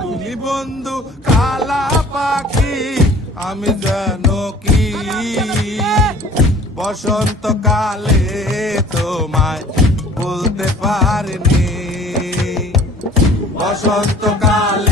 তুমি বন্ধু কালা পাখি আমি জানো কি বসন্তকালে তোমায় বলতে পারিনি বসন্তকালে